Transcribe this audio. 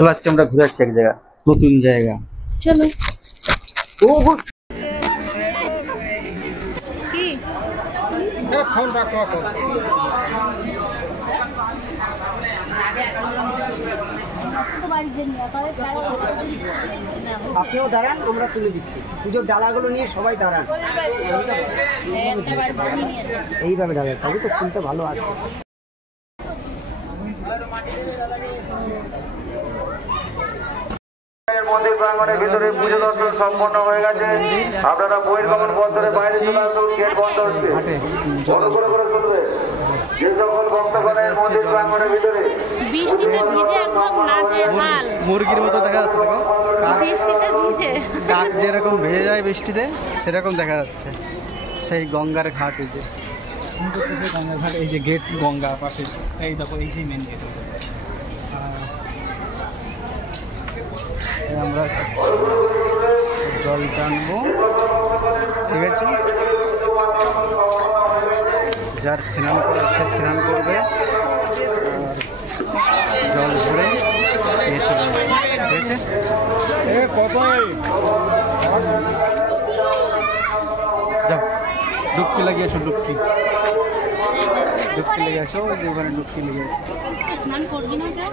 চলো আজকে আমরা ঘুরে আসছি এক জায়গা, নতুন জায়গা। চলো। ও কি আপনিও দাঁড়ান, আমরা তুলে দিচ্ছি। পুজোর ডালাগুলো নিয়ে সবাই দাঁড়ান, এইভাবে দাঁড়ান, তবে তো ফুলটা ভালো আসবে। মন্দির প্রাঙ্গণের ভিতরে পুজো দর্শন সম্পন্ন হয়ে গেছে। আপনারা বহির্গমন পথ ধরে বাইরে চলে আসুন, গেট বন্ধ হচ্ছে। যে সকল ভক্তগণের মন্দির প্রাঙ্গণের ভিতরে বৃষ্টিতে ভিজে একদম নাজেহাল, মুরগির মতো দেখা যাচ্ছে, দেখো বৃষ্টিতে ভিজে কাক যেরকম ভেজে যায় বৃষ্টিতে সেরকম দেখা যাচ্ছে। সেই গঙ্গার ঘাট, এই যে গঙ্গার ঘাট, এই যে গেট গঙ্গা পাশে, এই দেখো এই সেই মেন গেট। আমরা জল টানবো, ঠিক আছে। যার স্নান করার সে স্নান করবে, আর জল ভরে নিয়ে চলে যাবে, ঠিক আছে। যাও ডুবকি লাগিয়ে আসো, ডুবকি লেগে আসো, ওই যে ওখানে ডুবকি লেগে আসো। স্নান করবি না কেন?